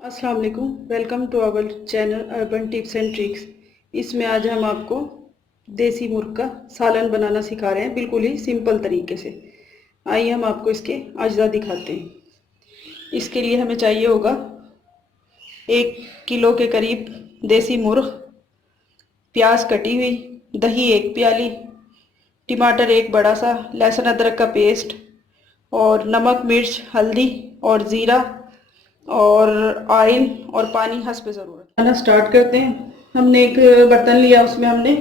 अस्सलाम वालेकुम, welcome to our channel urban tips and tricks. इसमें आज हम आपको देसी मुर्ग का सालन बनाना सिखा रहे हैं, बिल्कुल ही सिंपल तरीके से। आइए हम आपको इसके अज्जा दिखाते हैं। इसके लिए हमें चाहिए होगा 1 किलो के करीब देसी मुर्ग, प्याज कटी हुई, दही 1 प्याली, टमाटर 1 बड़ा सा, लहसुन अदरक का पेस्ट और नमक मिर्च हल्दी और ज़ीरा और ऑयल और पानी हस्ब ज़रूरत। खाना स्टार्ट करते हैं। हमने एक बर्तन लिया, उसमें हमने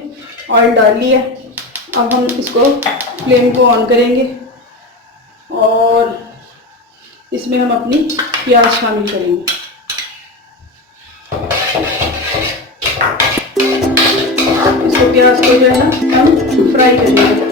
ऑयल डाल लिया। अब हम इसको फ्लेम को ऑन करेंगे और इसमें हम अपनी प्याज शामिल करेंगे। इसको प्याज को जो है ना हम फ्राई करेंगे।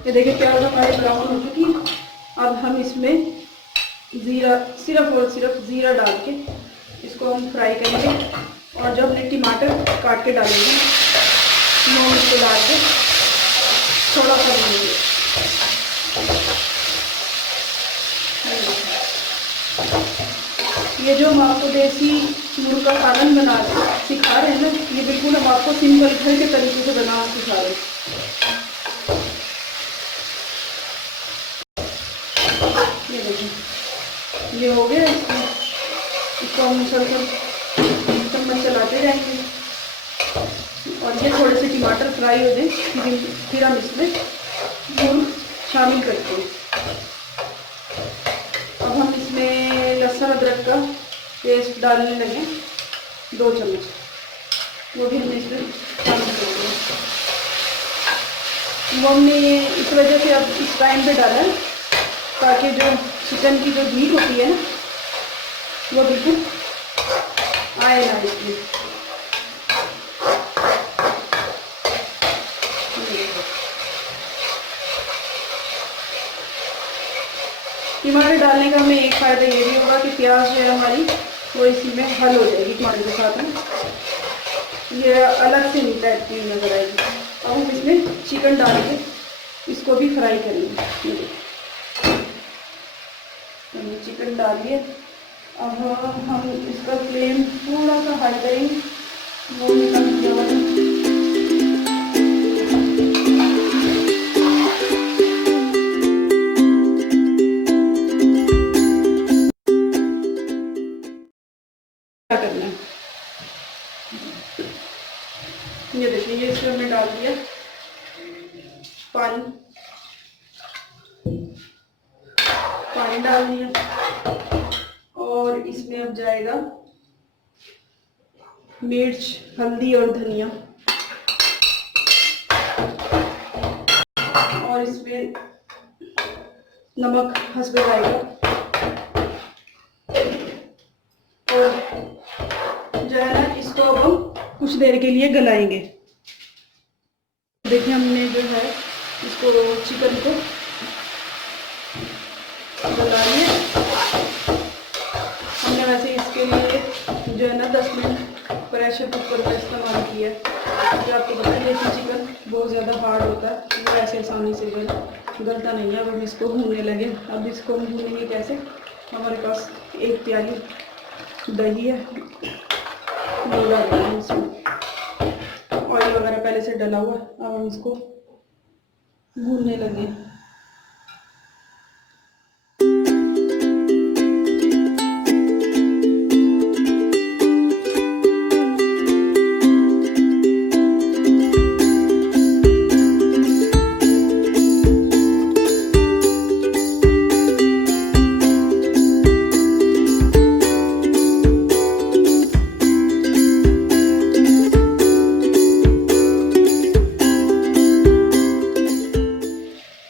ये देखिए प्याज हमारी ब्राउन हो चुकी है। अब हम इसमें ज़ीरा, सिर्फ और सिर्फ ज़ीरा डाल के इसको हम फ्राई करेंगे। और जब हमने टमाटर काट के डालेंगे वो इसको डाल के थोड़ा सा भूनेंगे। ये जो हम आपको देसी मुर्ग का सालन बना सिखा रहे हैं ना, ये बिल्कुल हम आपको सिंपल घर के तरीके से बनाना सिखा रहे हैं। ये देखिए ये हो गया। इसको हम मुसलसल चम्मच चलाते जाएंगे और ये थोड़े से टमाटर फ्राई हो जाए, फिर हम इसमें मुर्ग शामिल करते हैं। अब हम इसमें लहसुन अदरक का पेस्ट डालने लगे 2 चम्मच, वो भी हमने इसमें शामिल कर दिया। वो हमने इस वजह से अब इस टाइम पे डाला है ताकि जो चिकन की जो हीट होती है ना वो बिल्कुल आए ना इसमें। टमाटर डालने का हमें एक फ़ायदा ये भी होगा कि प्याज जो है हमारी वो इसी में हल हो जाएगी टमाटर के साथ में, ये अलग से नहीं टाइप नजर आएगी। अब हम इसमें चिकन डाल के इसको भी फ्राई करेंगे। हमने चिकन डाल दिया। अब हम इसका फ्लेम थोड़ा सा हाई करेंगे, वो निकल गया। क्या करना है, ये देखिए ये इसमें हमने डाल दिया पानी डाल दिया और इसमें अब जाएगा मिर्च हल्दी और धनिया और इसमें नमक हस्ब जाएगा। और जो है ना इसको अब हम कुछ देर के लिए गलाएंगे। देखिए हमने जो है इसको चिकन को गला लिया। हमने वैसे इसके लिए जो है ना 10 मिनट प्रेशर कुकर का इस्तेमाल किया। जो आपको पता है देसी चिकन बहुत ज़्यादा हार्ड होता है, वो ऐसे आसानी से गलता नहीं है। अब हम इसको भूनने लगे। अब इसको हम भूनेंगे कैसे, हमारे पास 1 प्याली दही है, वो डाल रहे हैं इसमें। ऑयल वगैरह पहले से डला हुआ। अब हम इसको भूनने लगे।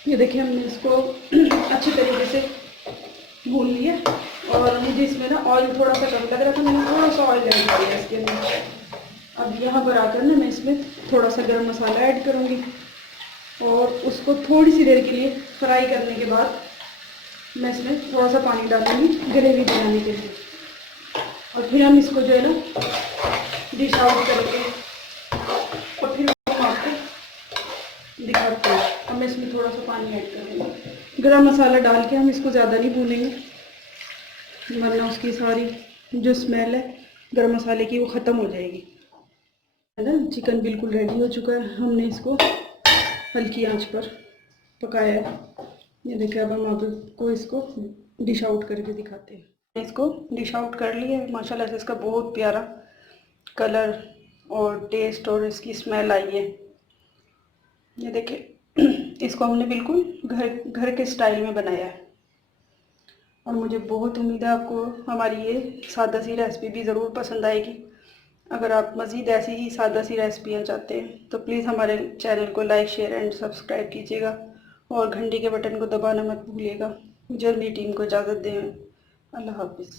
ये देखिए हमने इसको अच्छे तरीके से भून लिया और मुझे इसमें ना ऑयल थोड़ा सा कम लग रहा था, मैंने थोड़ा सा ऑयल ऐड किया इसके अंदर। अब यहाँ पर आकर ना मैं इसमें थोड़ा सा गरम मसाला ऐड करूँगी और उसको थोड़ी सी देर के लिए फ्राई करने के बाद मैं इसमें थोड़ा सा पानी डालूंगी ग्रेवी बनाने के लिए, और फिर हम इसको जो है ना डिश आउट करेंगे, और फिर हम आपको दिखाते हैं। अब मैं इसमें थोड़ा सा पानी ऐड करूँगी। गरम मसाला डाल के हम इसको ज़्यादा नहीं भूनेंगे, वरना उसकी सारी जो स्मेल है गरम मसाले की वो ख़त्म हो जाएगी, है ना। चिकन बिल्कुल रेडी हो चुका है, हमने इसको हल्की आंच पर पकाया है। ये देखिए, अब हम आपको इसको डिश आउट करके दिखाते हैं। इसको डिश आउट कर लिया है, माशाल्लाह से इसका बहुत प्यारा कलर और टेस्ट और इसकी स्मेल आई है। ये देखिए, इसको हमने बिल्कुल घर के स्टाइल में बनाया है, और मुझे बहुत उम्मीद है आपको हमारी ये सादा सी रेसिपी भी ज़रूर पसंद आएगी। अगर आप मज़ीद ऐसी ही सादा सी रेसिपियाँ चाहते हैं तो प्लीज़ हमारे चैनल को लाइक, शेयर एंड सब्सक्राइब कीजिएगा, और घंटी के बटन को दबाना मत भूलिएगा। मुझे अपनी टीम को इजाज़त दें। अल्लाह हाफिज़।